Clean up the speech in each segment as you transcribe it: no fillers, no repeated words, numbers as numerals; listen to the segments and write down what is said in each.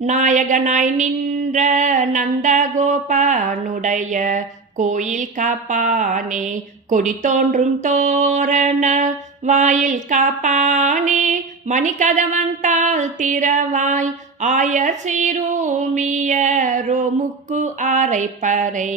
நாயகனாய் நின்ற நந்தகோபானுடைய கோயில் காப்பானே, கொடி தோன்றும் தோரண வாயில் காப்பானே, மணிக்கதவந்தால் திறவாய் ஆயர் சீரூமியரோ முக்கு ஆரைப்பறை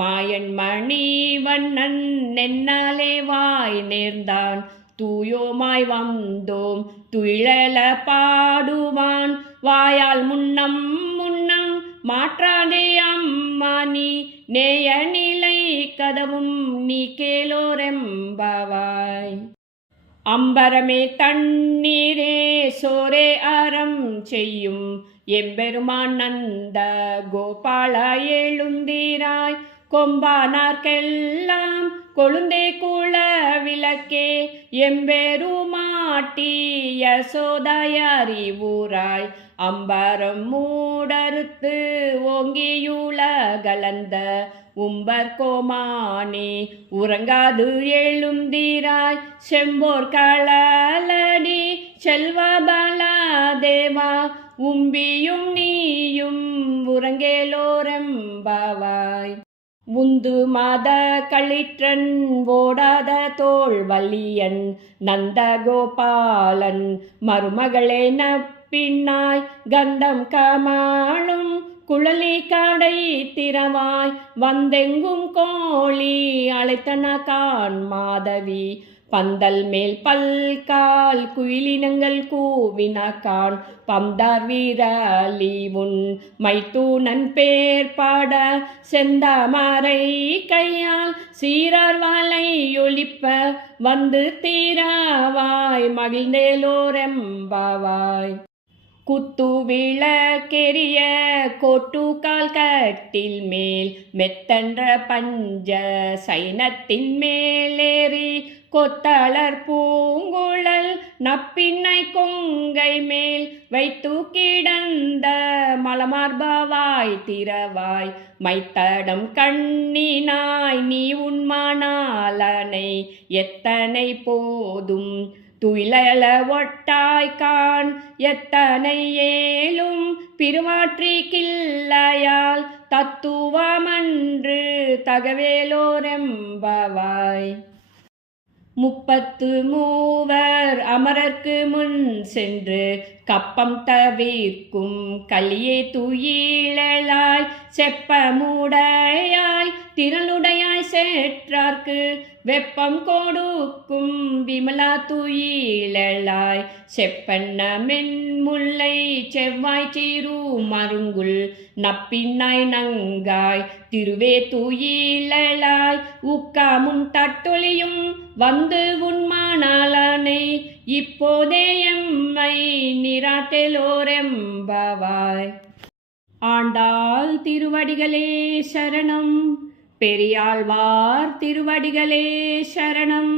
மாயன் மணி வண்ணன் நென்னாலே வாய் நேர்ந்தான் தூயோமாய் வந்தோம் துயிலல பாடுவான் வாயால் முன்னம் முன்னம் மாற்றாதே அம்மா நீ நேய நிலை கதவும் நீ கேளோரெம்பவாய். அம்பரமே தண்ணீரே சோரே அறம் செய்யும் எம்பெருமான் நந்த கோபால எழுந்தீராய் கொம்பானார்க்கெல்லாம் கொழுந்தே குல விளக்கே எம்பெருமாட்டி யசோதாயறிவுராய் அம்பரம் மூடறுத்து ஓங்கியுலகலந்த உம்பர் கோமானே உறங்காது எழுந்தீராய் செம்போர் களலடி செல்வபலா தேவா உம்பியும் நீயும் உறங்கேலோரெம்பவாய். உந்து மாத களிற்றன் ஓடாத தோள் வலியன் நந்தகோபாலன் மருமகளே நப்பின்னாய் கந்தம் கமாளும் குழலி கடை திறவாய் வந்தெங்கும் கோழி அழைத்தன கான் மாதவி பந்தல் மேல் பல்கால் குயிலினங்கள் கூவினகான் பம்தார் வீரலி உன் மைத்தூனன் பேர் பாட செந்தாமரை கையால் சீரார் வாளை ஒளிப்ப வந்து தீராவாய் மகிழ்ந்தேலோரெம்பவாய். குத்து விளக்கெரிய கோட்டுக்கால் கட்டில் மேல் மெத்தன்ற பஞ்ச சைனத்தின் மேலேறி கொத்தளர் பூங்குழல் நப்பின்னை கொங்கை மேல் வைத்து கிடந்த மலமார்பவாய் திறவாய் மைத்தடம் கண்ணினாய் நீ உன்மானாலனை எத்தனை போதும் துயிலல ஒட்டாய்கான் எத்தனை ஏலும் பிரிவாற்றி கிள்ளையால் தத்துவமன்று தகவேலோரெம்பவாய். 33 அமரர்க்கு முன் சென்று கப்பம் தவிர்க்கும் கலியே துயிலெழாய் செப்பமுடையாய் திரளுடையாய் சேற்றார்க்கு வெப்பம் கொடுக்கும் விமலா துயிலெழாய் செப்பன்ன மென்முல்லை செவ்வாய் சீரு மருங்குல் நப்பின்னாய் நங்காய் திருவே துயிலெழாய் உக்காமும் தட்டொலியும் வந்து உன்மானாலனை இப்போதே எம்மை நிராட்டலோரெம்பவாய். ஆண்டாள் திருவடிகளே சரணம், பெரியாழ்வார் திருவடிகளே சரணம்.